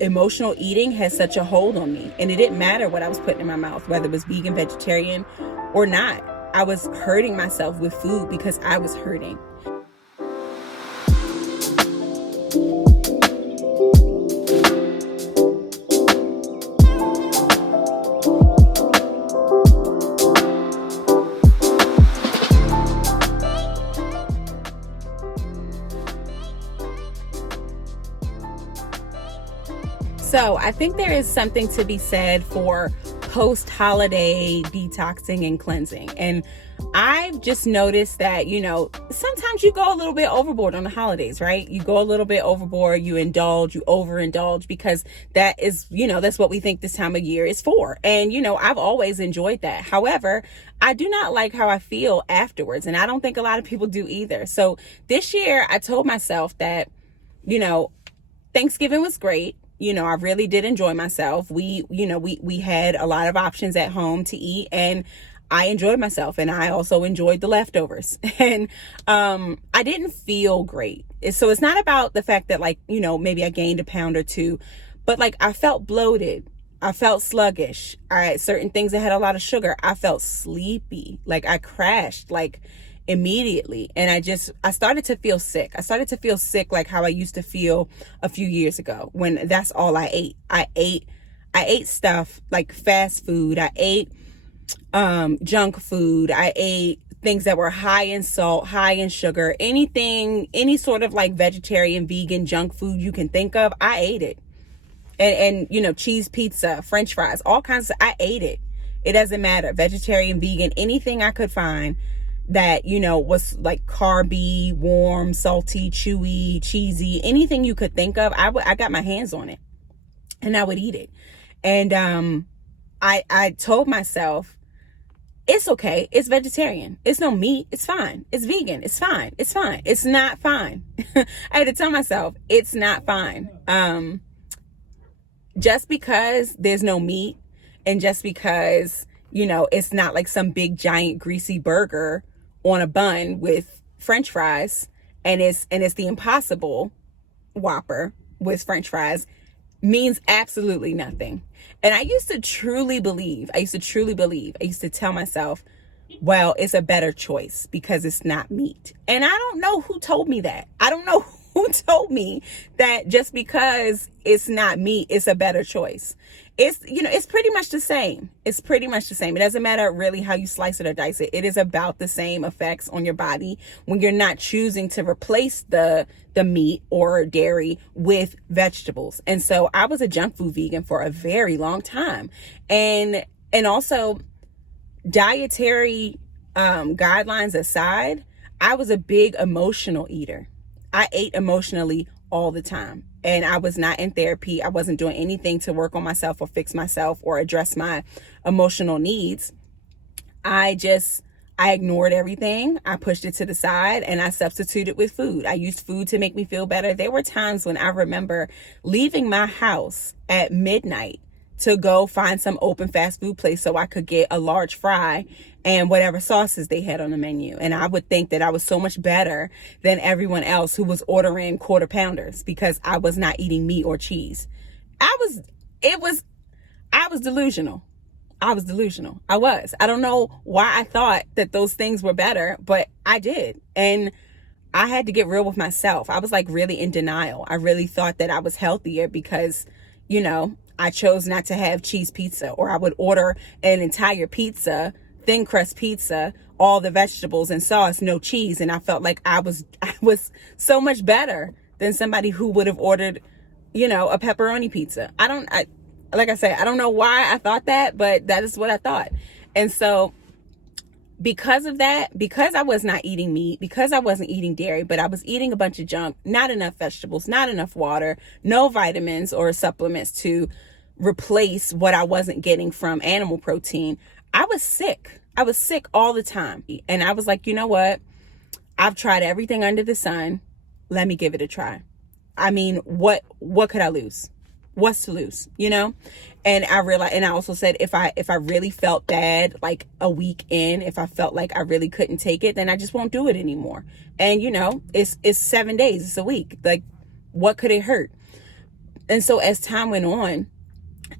emotional eating has such a hold on me, and it didn't matter what I was putting in my mouth, whether it was vegan, vegetarian, or not. I was hurting myself with food because I was hurting. So I think there is something to be said for post-holiday detoxing and cleansing. And I've just noticed that, sometimes you go a little bit overboard on the holidays, right? You go a little bit overboard, you indulge, you overindulge, because that is, that's what we think this time of year is for. And, I've always enjoyed that. However, I do not like how I feel afterwards. And I don't think a lot of people do either. So this year I told myself that, Thanksgiving was great. I really did enjoy myself. We had a lot of options at home to eat, and I enjoyed myself, and I also enjoyed the leftovers. And I didn't feel great. So it's not about the fact that maybe I gained a pound or two, but I felt bloated. I felt sluggish. All right, certain things that had a lot of sugar. I felt sleepy. I crashed immediately. And I started to feel sick. I started to feel sick like how I used to feel a few years ago, when that's all I ate. I ate stuff like fast food. I ate junk food. I ate things that were high in salt, high in sugar, any sort of vegetarian, vegan, junk food you can think of. I ate it. And cheese pizza, French fries, all kinds of, I ate it. It doesn't matter. Vegetarian, vegan, anything I could find that, was carby, warm, salty, chewy, cheesy, anything you could think of. I got my hands on it, and I would eat it. And I told myself, it's okay. It's vegetarian. It's no meat. It's fine. It's vegan. It's fine. It's fine. It's not fine. I had to tell myself, it's not fine. Just because there's no meat, and just because, it's not like some big giant greasy burger on a bun with French fries, and it's the Impossible Whopper with French fries, means absolutely nothing. And I used to truly believe, I used to tell myself, well, it's a better choice because it's not meat. And I don't know who told me that. I don't know who told me that just because it's not meat, it's a better choice. It's pretty much the same. It's pretty much the same. It doesn't matter really how you slice it or dice it. It is about the same effects on your body when you're not choosing to replace the meat or dairy with vegetables. And so I was a junk food vegan for a very long time. And also, dietary guidelines aside, I was a big emotional eater. I ate emotionally all the time. And I was not in therapy. I wasn't doing anything to work on myself or fix myself or address my emotional needs. I ignored everything. I pushed it to the side, and I substituted with food. I used food to make me feel better. There were times when I remember leaving my house at midnight to go find some open fast food place so I could get a large fry and whatever sauces they had on the menu. And I would think that I was so much better than everyone else who was ordering quarter pounders because I was not eating meat or cheese. I was delusional. I was. I don't know why I thought that those things were better, but I did. And I had to get real with myself. I was really in denial. I really thought that I was healthier because, I chose not to have cheese pizza, or I would order an entire pizza, thin crust pizza, all the vegetables and sauce, no cheese. And I felt like I was so much better than somebody who would have ordered, a pepperoni pizza. Like I say, I don't know why I thought that, but that is what I thought. And so because of that, because I was not eating meat, because I wasn't eating dairy, but I was eating a bunch of junk, not enough vegetables, not enough water, no vitamins or supplements to replace what I wasn't getting from animal protein, I was sick. I was sick all the time. And I was like, you know what? I've tried everything under the sun. Let me give it a try. I mean, what could I lose? What's to lose, And I realized, and I also said, if I really felt bad, like a week in, if I felt like I really couldn't take it, then I just won't do it anymore. And it's 7 days, it's a week. Like, what could it hurt? And so as time went on,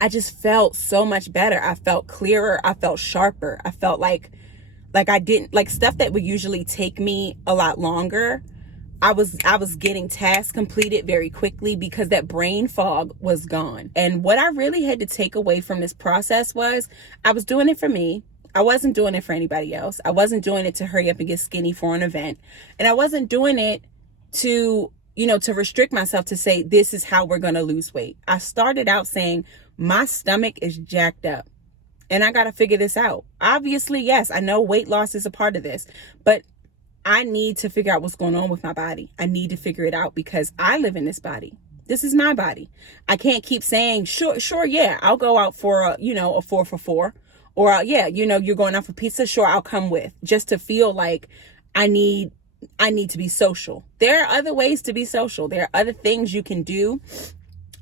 I just felt so much better. I felt clearer. I felt sharper. I felt like I didn't, like, stuff that would usually take me a lot longer. I was getting tasks completed very quickly because that brain fog was gone. And what I really had to take away from this process was I was doing it for me. I wasn't doing it for anybody else. I wasn't doing it to hurry up and get skinny for an event. And I wasn't doing it to, to restrict myself to say, this is how we're going to lose weight. I started out saying, my stomach is jacked up and I got to figure this out. Obviously, yes, I know weight loss is a part of this, but I need to figure out what's going on with my body. I need to figure it out because I live in this body. This is my body. I can't keep saying, sure, yeah, I'll go out for a 4 for 4. Or, yeah, you're going out for pizza. Sure, I'll come with, just to feel like I need to be social. There are other ways to be social. There are other things you can do,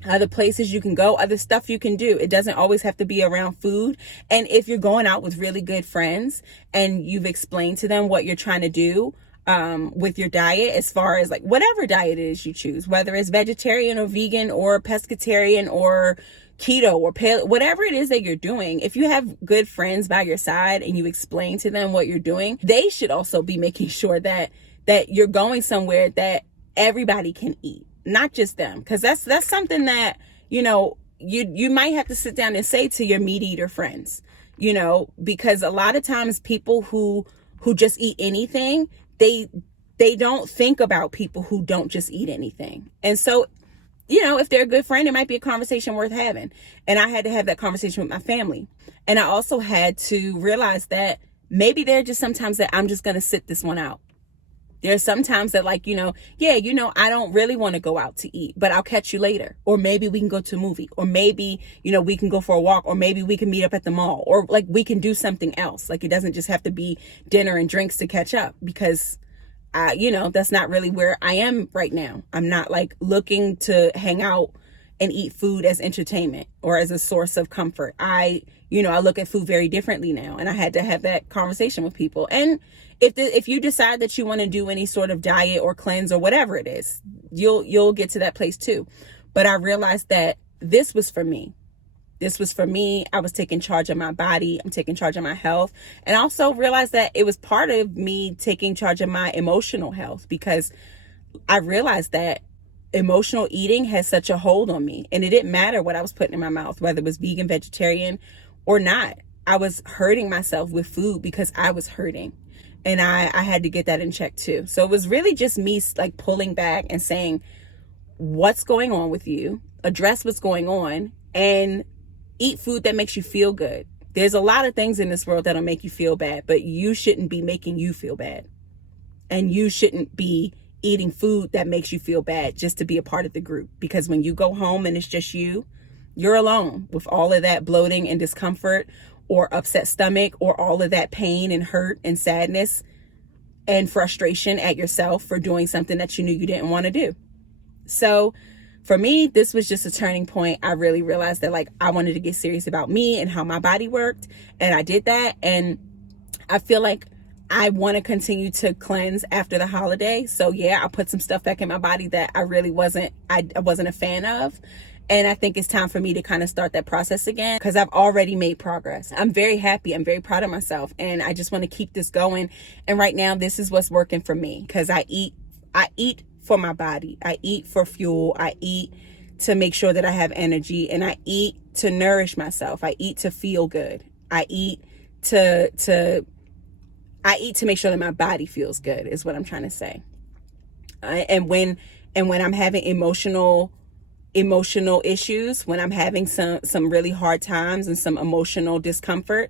other places you can go, other stuff you can do. It doesn't always have to be around food. And if you're going out with really good friends and you've explained to them what you're trying to do with your diet, as far as like whatever diet it is you choose, whether it's vegetarian or vegan or pescatarian or keto or paleo, whatever it is that you're doing, if you have good friends by your side and you explain to them what you're doing, they should also be making sure that you're going somewhere that everybody can eat, not just them. Because that's something that, you might have to sit down and say to your meat eater friends, because a lot of times people who just eat anything, they don't think about people who don't just eat anything. And so, if they're a good friend, it might be a conversation worth having. And I had to have that conversation with my family. And I also had to realize that maybe there are just sometimes that I'm just going to sit this one out. There's sometimes that I don't really want to go out to eat, but I'll catch you later. Or maybe we can go to a movie, or maybe, we can go for a walk, or maybe we can meet up at the mall, or like we can do something else. Like it doesn't just have to be dinner and drinks to catch up, because that's not really where I am right now. I'm not like looking to hang out and eat food as entertainment or as a source of comfort. I look at food very differently now, and I had to have that conversation with people. And if you decide that you want to do any sort of diet or cleanse or whatever it is, you'll get to that place too. But I realized that this was for me. This was for me. I was taking charge of my body. I'm taking charge of my health. And I also realized that it was part of me taking charge of my emotional health, because I realized that emotional eating has such a hold on me. And it didn't matter what I was putting in my mouth, whether it was vegan, vegetarian or not. I was hurting myself with food because I was hurting. And I had to get that in check too. So it was really just me like pulling back and saying, what's going on with you? Address what's going on and eat food that makes you feel good. There's a lot of things in this world that'll make you feel bad, but you shouldn't be making you feel bad. And you shouldn't be eating food that makes you feel bad just to be a part of the group. Because when you go home and it's just you're alone with all of that bloating and discomfort or upset stomach or all of that pain and hurt and sadness and frustration at yourself for doing something that you knew you didn't want to do. So for me, this was just a turning point. I really realized that I wanted to get serious about me and how my body worked. And I did that. And I feel like I want to continue to cleanse after the holiday. So yeah, I put some stuff back in my body that I really wasn't a fan of. And I think it's time for me to kind of start that process again, because I've already made progress. I'm very happy. I'm very proud of myself. And I just want to keep this going. And right now, this is what's working for me, because I eat for my body. I eat for fuel. I eat to make sure that I have energy, and I eat to nourish myself. I eat to feel good. I eat to make sure that my body feels good is what I'm trying to say. And when I'm having emotional issues, when I'm having some really hard times and some emotional discomfort,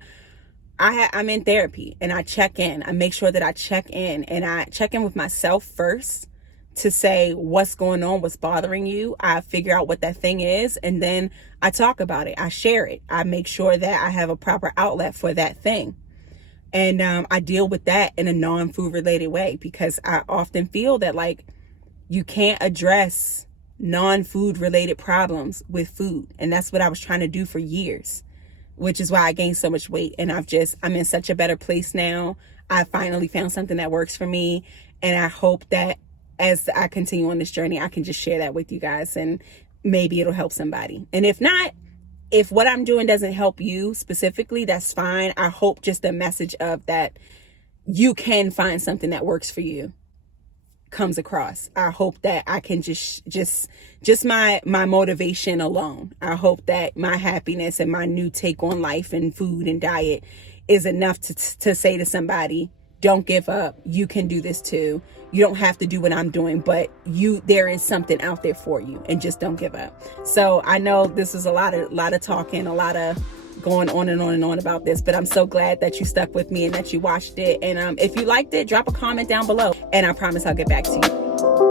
I'm in therapy, and I check in. I make sure that I check in, and I check in with myself first to say what's going on, what's bothering you. I figure out what that thing is, and then I talk about it. I share it. I make sure that I have a proper outlet for that thing. And I deal with that in a non-food related way, because I often feel that you can't address non-food related problems with food. And that's what I was trying to do for years, which is why I gained so much weight. And I'm in such a better place now. I finally found something that works for me. And I hope that as I continue on this journey, I can just share that with you guys. And maybe it'll help somebody. And if not, if what I'm doing doesn't help you specifically, that's fine. I hope just the message of that you can find something that works for you comes across. I hope that I can just my motivation alone. I hope that my happiness and my new take on life and food and diet is enough to say to somebody, don't give up. You can do this too. You don't have to do what I'm doing, but there is something out there for you, and just don't give up. So I know this was a lot of talking, a lot of going on and on and on about this, but I'm so glad that you stuck with me and that you watched it. And if you liked it, drop a comment down below, and I promise I'll get back to you.